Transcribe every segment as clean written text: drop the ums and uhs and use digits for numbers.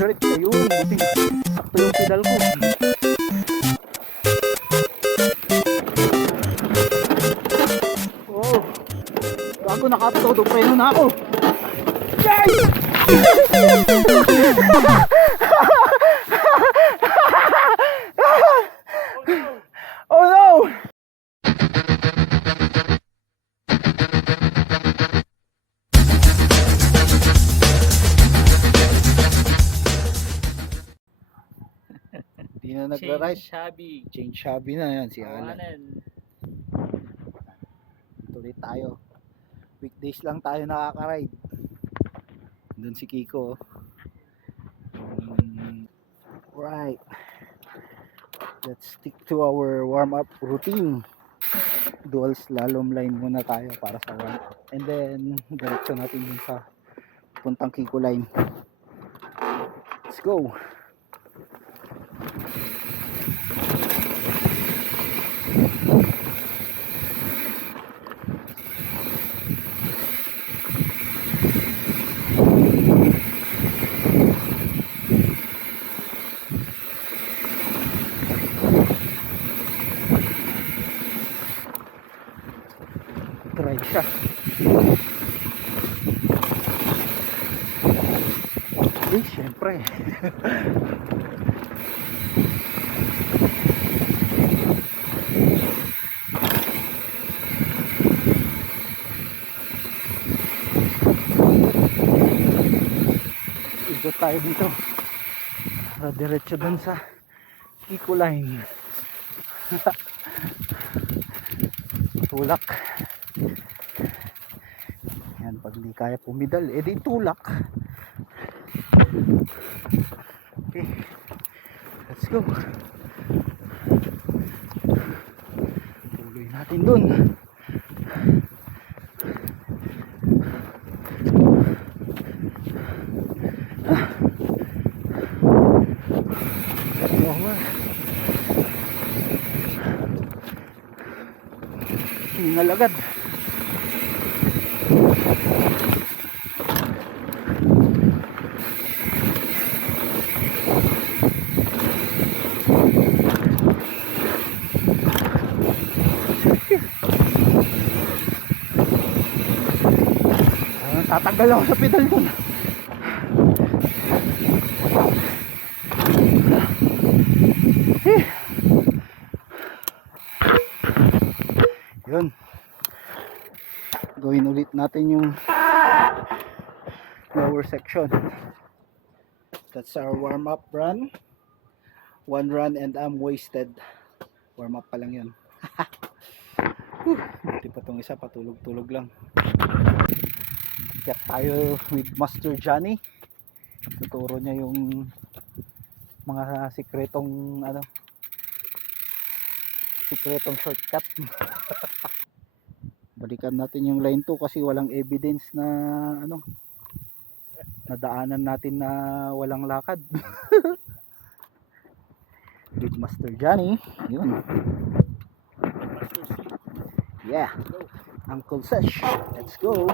diretso. Ayun, buti sakto yung pedal ko. Oh, bago nakatodo preno na ako. Yay! Oh no! Di na nagra-ride. Change shabby na yan si Alan. Tuloy tayo. Weekdays lang tayo nakaka-ride. Doon si Kiko. Right. Let's stick to our warm-up routine. Dual slalom line muna tayo para sa warm-up. And then, diretso natin dun sa puntang Kiko line. Let's go! Try siya. Eh, syempre. Ikot tayo dito. Para diretso dun sa Kiko line. Tulak. Yan, pag di kaya pumidal, edi tulak. Okay, let's go. Tuloy natin dun. Hingal agad. Tatagal ako sa pedal nun. Yun. Gawin ulit natin yung lower section. That's our warm up run. One run and I'm wasted. Warm up pa lang yun. Buti pa tong isa, patulog-tulog lang. Kaya tayo with Master Johnny. Tuturo niya yung mga sikretong sikretong shortcut. Balikan natin yung line 2 kasi walang evidence na nadaanan natin na walang lakad. With Master Johnny. Yun. Yeah. Uncle Sesh. Let's go.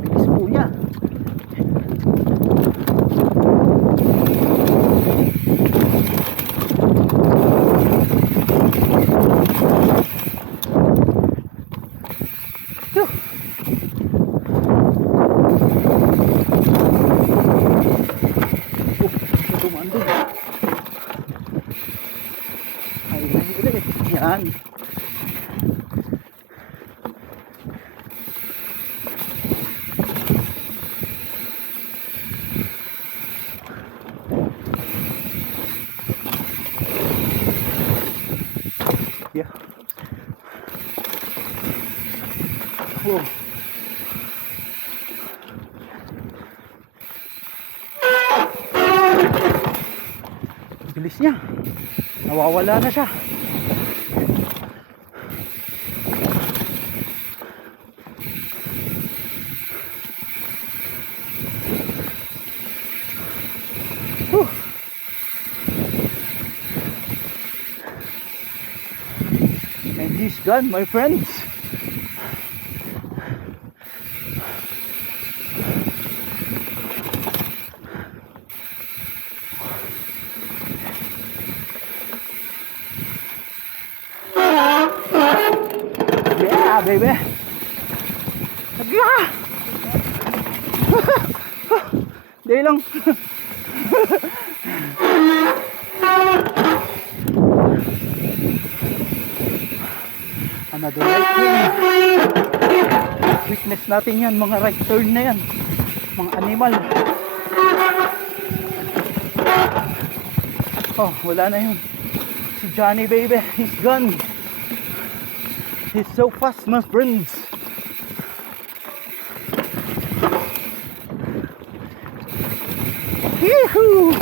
Bilis po niya. Yan. Yeah. Whoa. Bilis niya. Nawawala na siya. gone, my friends. Yeah, baby. Agla! Dahil lang. Another right turn. Weakness natin yan, mga right turn na yan. Mga animal. Oh, wala na yun. Si Johnny, baby, he's gone. He's so fast, my friends. Yee-hoo!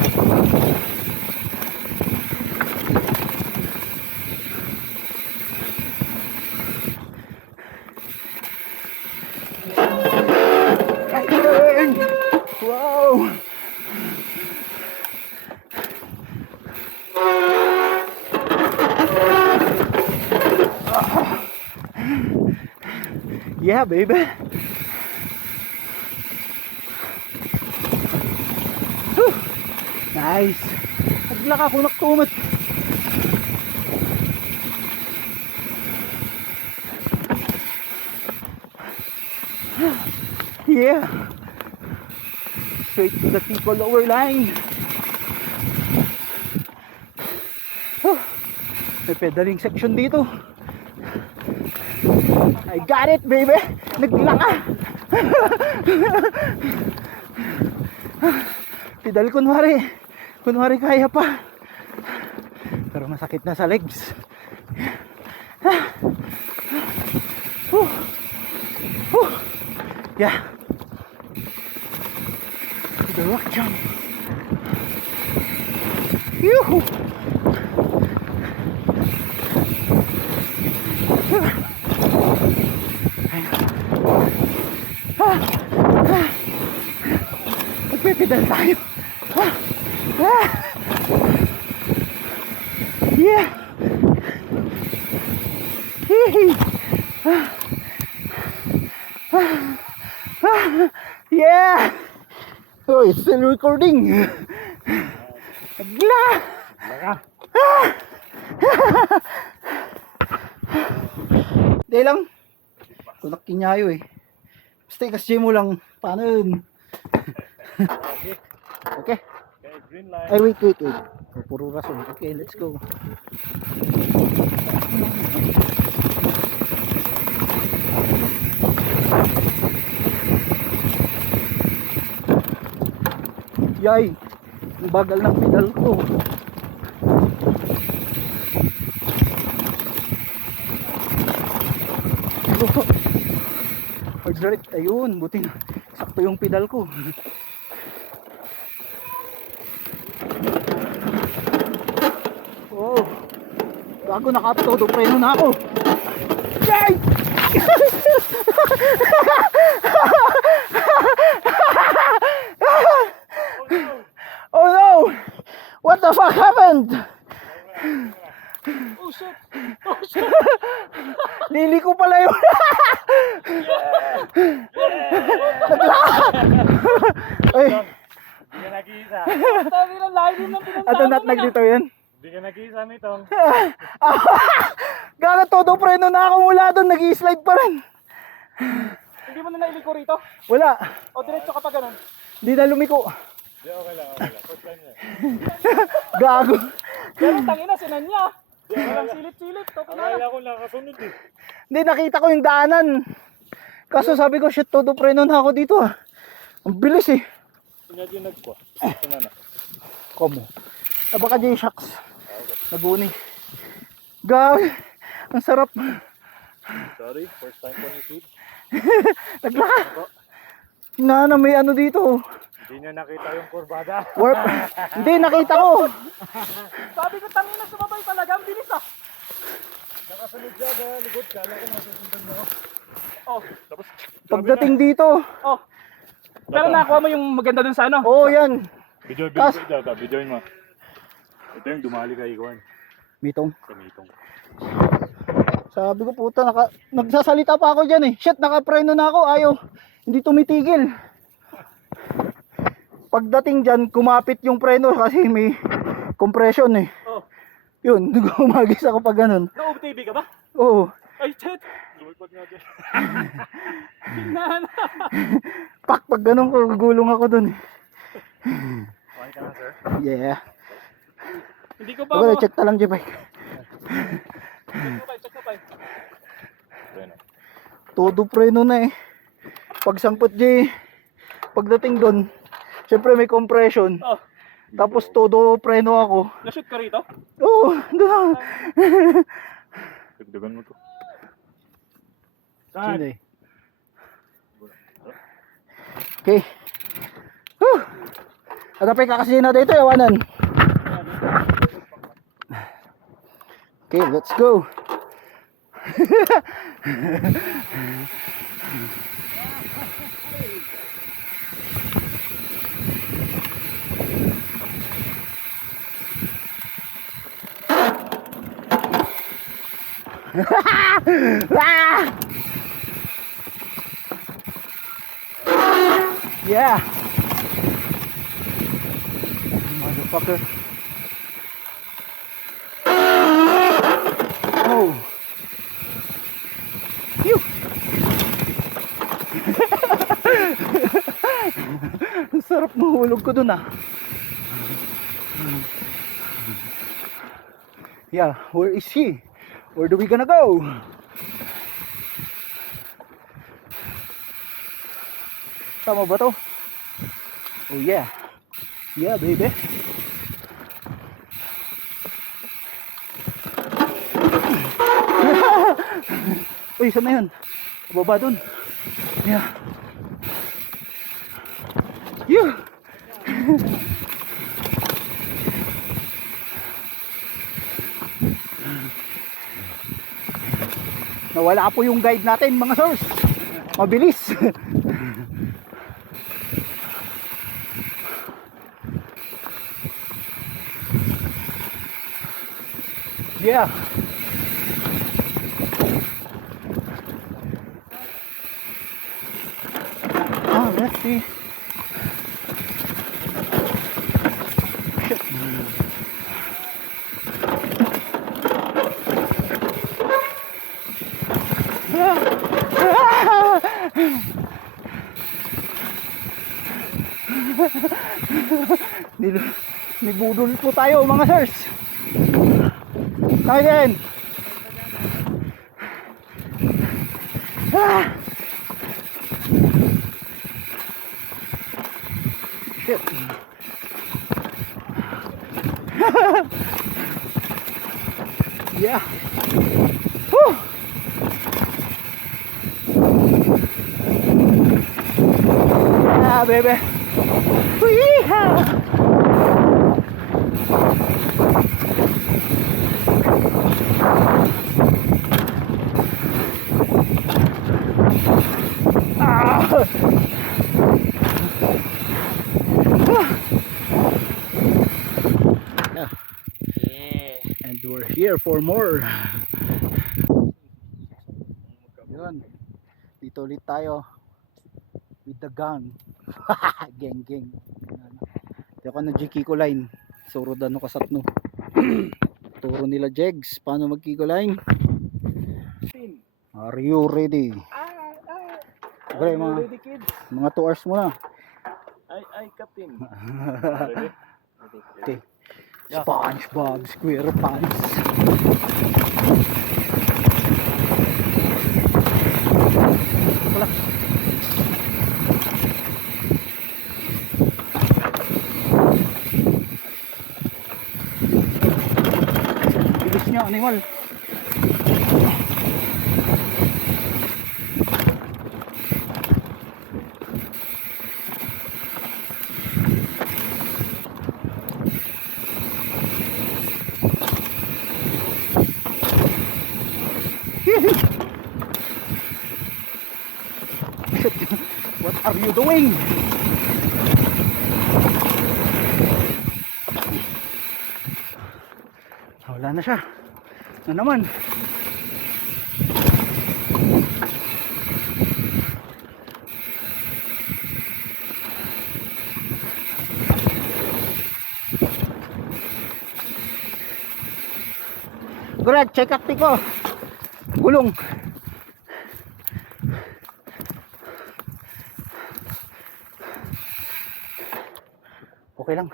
Right turn! Wow! Yeah, baby. Whew. Nice. Naglaka ko naktumat. Yeah. Straight to the people lower line. Whew. May pedaling section dito. I got it, baby. Naglaka. Pedal kunwari kaya pa. Pero masakit na sa legs. Yeah. The rock jump. Yoo-hoo. Nagpipedal tayo. Yeah. Yeah. Oh, it's still recording. Agla. Di lang. Kunak kinyayo eh. Basta kasi mo lang. Paano yun? Okay. Green light. Ay, wait. Oh, puro rason. Okay, let's go. Yay! Ang bagal ng pedal ko. Hard right. Ayun, buti na. Sakto yung pedal ko. Oh, bago naka-todo preno na ako. Yay! Oh no! What the fuck happened? Oh shit! Oh shit! Lili ko pala yun. Ay, Hindi ka nag-iisa. Sabi lang, layo din ng pinuntahan ato nat mo na. nagdito yan. Hindi ka nag-iisa nitong. Gaga todo preno na ako mula doon, nag-i-slide pa rin. Hindi mo na nailiko rito? Wala, O diretso ka pa ganun? hindi na lumiko. Hindi, okay lang. First time na. Gago. Pero tangina, sinan niya. Walang silip-silip. Okay na lang. Akala ko nakasunod eh. Hindi, nakita ko yung daanan. Kaso sabi ko, shit, todo preno na ako dito ah. Ang bilis eh. Medyo nagkwa. Ito na. Komo. Baka J-Shocks. Naguni. Gago. Ang sarap. Sorry, first time ko ni Sid. Naglaka. Na may ano dito. Hindi niya nakita yung kurbada. Warp. Hindi, nakita ko. Sabi ko, tangina, sumabay talaga. Ang bilis ah. Nakasunod siya sa likod. Kala ko nasusundan mo. Oh, Tapos, Pagdating dito. oh. Pero nakuha mo yung maganda dun sa ano? Oo, yan. Videoin mo. Ito yung dumali kay Iwan. Mitong. Sa mitong. Sabi ko puta, nagsasalita pa ako dyan eh. Shit, nakapreno na ako, ayaw. Hindi tumitigil. Pagdating dyan, kumapit yung preno kasi may compression eh. Oh. Yun, gumagis ako pag ganun. Na-OTV ka ba? Oo. Ay, shit! Lumipad nga dyan. Tingnan! Pag ganun ko, gulong ako dun eh. Okay ka na, sir? Yeah. Hindi ko pa Pagod, ako. check ta lang dyan, bike. Check na pa. Todo preno na eh. Pag sangkot J, pagdating doon, syempre may compression. Oh, Tapos todo preno ako. na-shoot ka rito? Oo, doon ako. Dagdagan mo to. Sino eh? Okay. Whew. Agapay kakasihin na dito, yawanan. Okay, let's go. Ah! Yeah. Motherfucker. Oh. Phew. Ang sarap mahulog ko dun ah. Yeah, where is he? Where do we gonna go? Tama ba to? Oh yeah. Yeah, baby. Uy, saan na yun? Baba dun. Yeah. Yeah. Nawala po yung guide natin, mga sirs. Mabilis. Yeah. Let's see. Shit. Nibudol po tayo mga sirs. Again. Ah! Shit. Yeah. Whew. Ah, baby. Wee-ha! And we're here for more. Yun. Dito ulit tayo with the gang. Gang. Ito ako na G-Kiko line. Suro dano kasatno. Turo nila Jegs. Paano mag-Kiko line? Are you ready? Okay, mga 2 hours muna. Ay, Captain. Okay. SpongeBob SquarePants. Wala. Bilis niya, animal. What are you doing? Wala na siya. Na naman. Correct, check up ko. Gulong. Okay lang.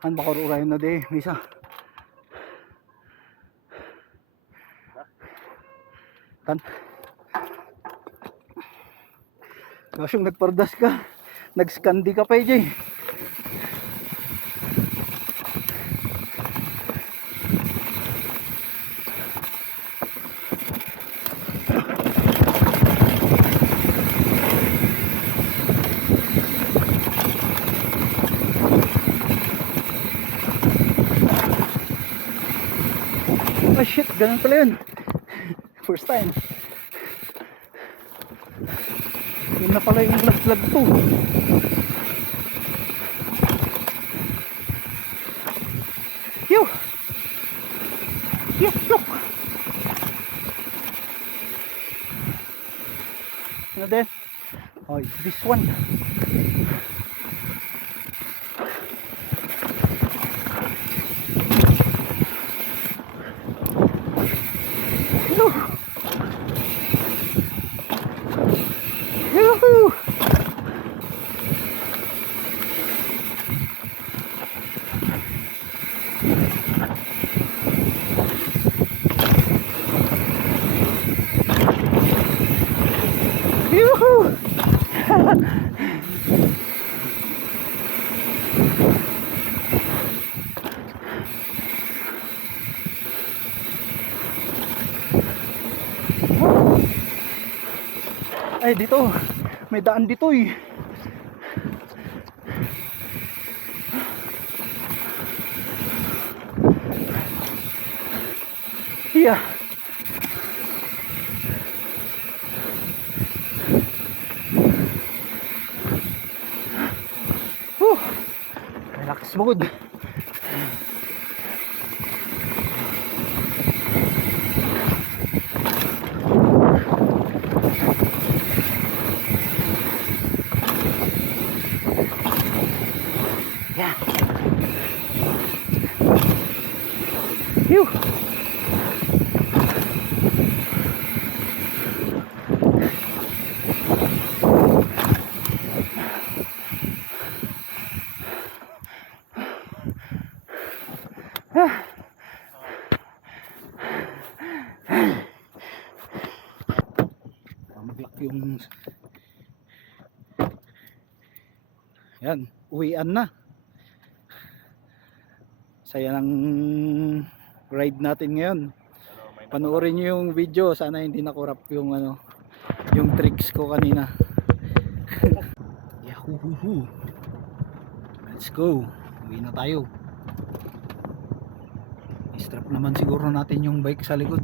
Kan baka urayan na de, Misa. Tan. Kasyong nagpardas ka. Nagskandi ka pa, EJ. Oh shit, ganun pala yun. First time. Yun na pala yung lag-lag to. Yo! Yo! Yo! Ano din? Oh, it's this one. Yo! Yoo-hoo! Yoo-hoo! Ay, dito. May daan dito eh. Yeah. Whew. Relax mode. Yeah. Phew. Maglak yung yan, uwian na. Saya ng ride natin ngayon. Panoorin nyo yung video, sana hindi nakurap yung ano, yung tricks ko kanina. Yahoo! Let's go. Uwi na tayo. I-strap naman siguro natin yung bike sa likod.